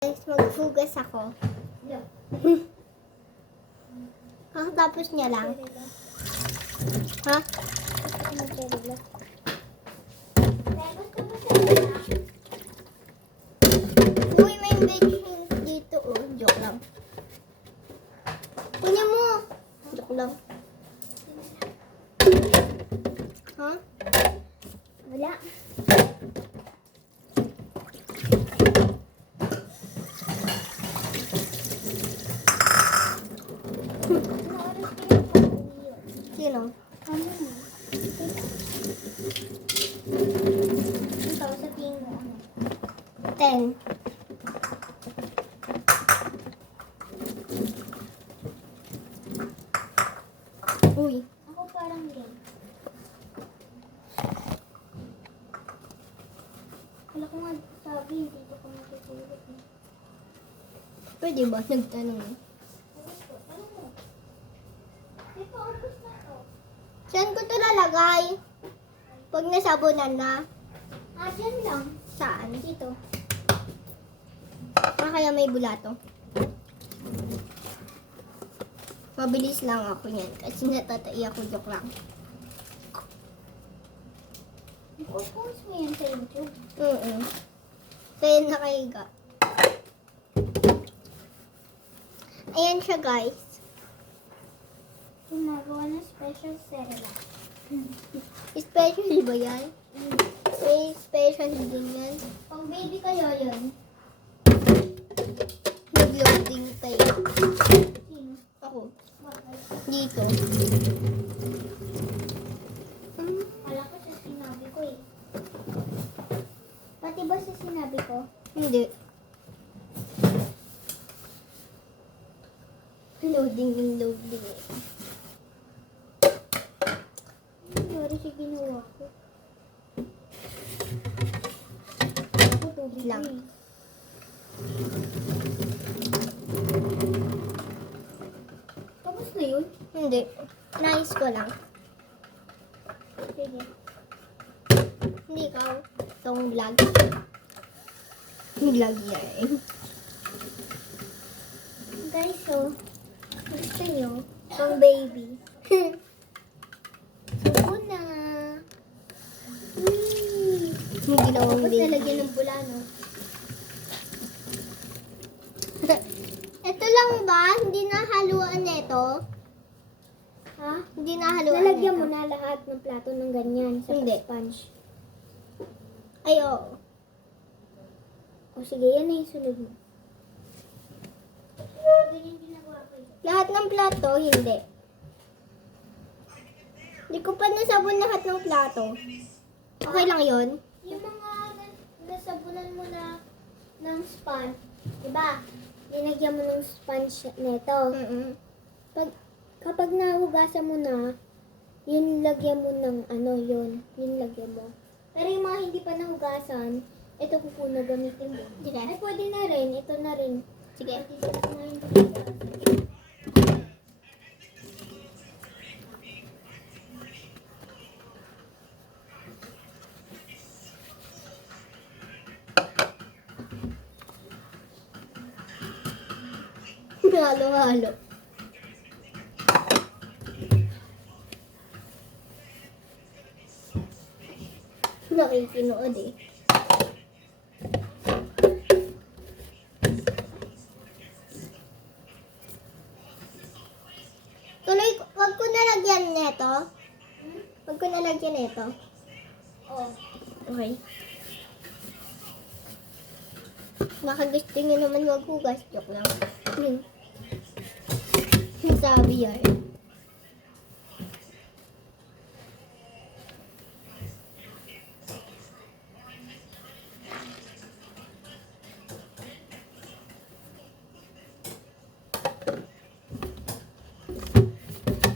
Guys, maghugas ako. Kakatapos niya lang. Ha? Uy, may bedsheet dito. Oh, joke lang. Kunya mo. Joke lang. Ha? Wala. Sino? Ano mo? Ikaw sa tingin mo ano? 10. Uy. Ako parang game. Wala ko nga sabi, hindi ko matutulog. Pwede ba? Nagtanong. Ano mo? Ito, ubus na to. Saan ko ito lalagay? Pag nasabunan na. Dyan lang. Saan? Dito. Kaya may bulato. Mabilis lang ako yan. Kasi natatai ako. Joke lang. Post mo yan sa YouTube. Kaya nakahiga. Ayan siya, guys. Ginagawa ng special Cerelac. Special ba yan? May special din yan. Pang baby kayo yun. Nag-loading tayo. Sino? Ako. Bakit? Dito. Kala ko sa sinabi ko eh. Pati ba sa sinabi ko? Hindi. Loading yung loading. Sorry sa ginawa ko. Tubig Lang. eh. Tapos na yun? Hindi. Nice ko lang. Sige. Hindi ikaw. Itong vlog. Vlog yan. Guys, so, gusto nyo? Pang baby. Suko na. Yung ginawang Tapos baby. nalagyan ng bula, no? Ito lang ba? Hindi na haluan nito? Ha? Hindi na haluan Nalagyan nito? mo na lahat ng plato ng ganyan sa Hindi. sponge. Ay, oo. O sige, yan na yung sunod mo. Ganyan ginagawa ko eh. Lahat ng plato, hindi. Hindi ko pa nasabon lahat ng plato. Okay lang yon. Yung mga nasabunan mo na ng sponge, diba? Linagyan mo ng sponge neto. Kapag nahugasan mo na, yun lagyan mo ng ano yun. Yun lagyan mo. Pero yung mga hindi pa nahugasan, ito po na gamitin mo. Sige. Ay, pwede na rin. Ito na rin. Sige. Pwede na rin hugasan. Halo-halo. Nakikinood eh. Tuloy, wag ko nalagyan nito. Wag ko nalagyan nito. Oh. Okay. Baka gusto nyo naman maghugas. Joke lang. Sabi yan.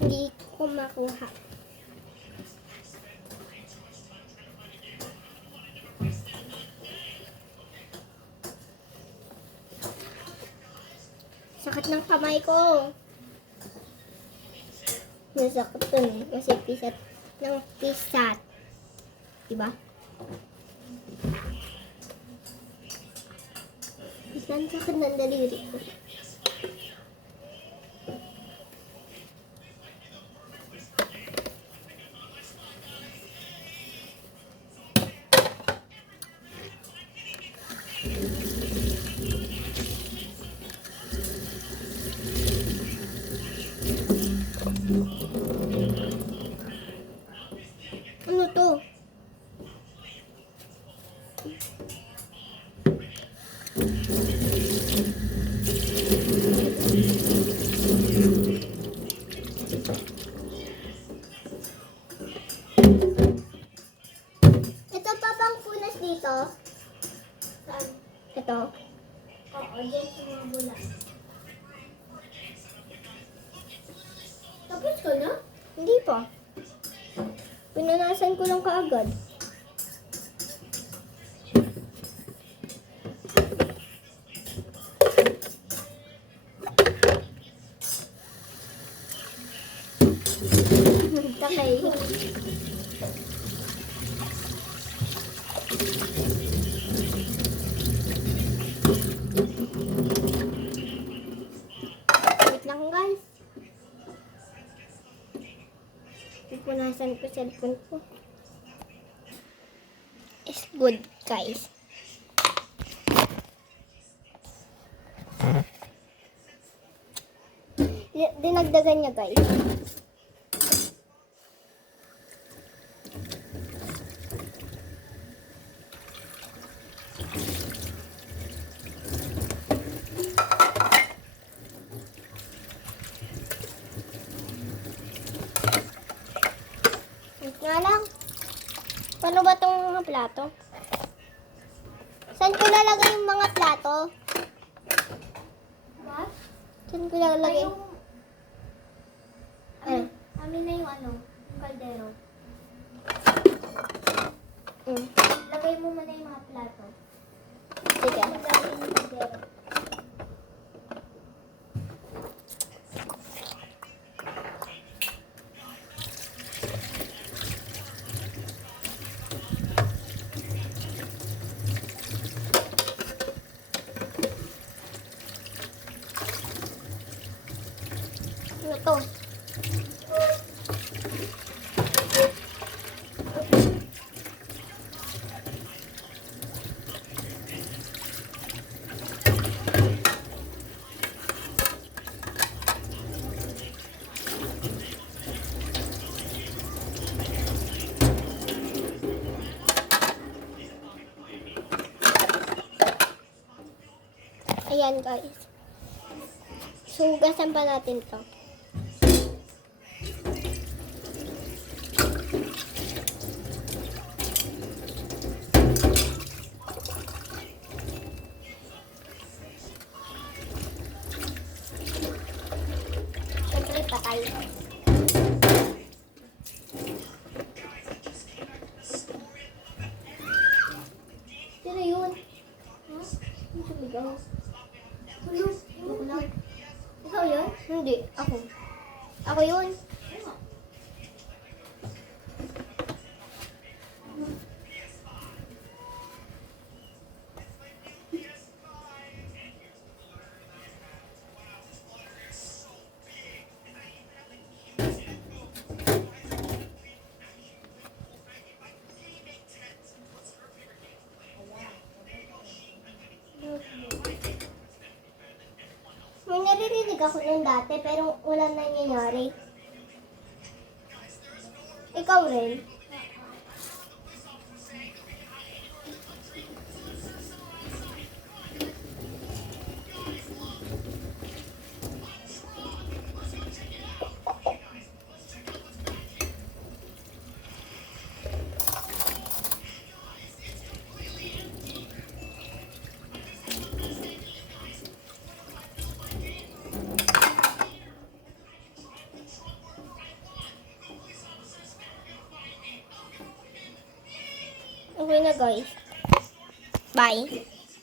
Hindi ko makuha. Sakit ng kamay ko. Nasakit to eh. Kasi pisat ng pisat. Diba? Nansakit ng daliri ko. Ano to? Ito pa bang punas dito? Saan? Ito. Oo, dyan sa mga bula. Tapos ka na? Hindi pa. Pinunasan ko lang kaagad. Takay. Wait lang guys. Pipunasan ko cellphone ko. It's good guys. Dinagdagan niya guys. Wait nga lang. Paano ba itong mga plato? Saan ko lalagay yung mga plato? What? Saan ko lalagay? Yung... Ano? Amin na yung ano, yung kaldero. Mm. Lagay mo muna yung mga plato. Sige. Lagay yung kaldero. Ano to? Ayan guys. So, hugasan pa natin to. Siyempre, patay. Sino yun? Ha? Ano sumigaw? Ano? Ano lang? Ikaw yun? Hindi. Ako. Ako yun. May naririnig ako nun dati pero wala nangyayari. Ikaw rin. Okay na guys. Bye.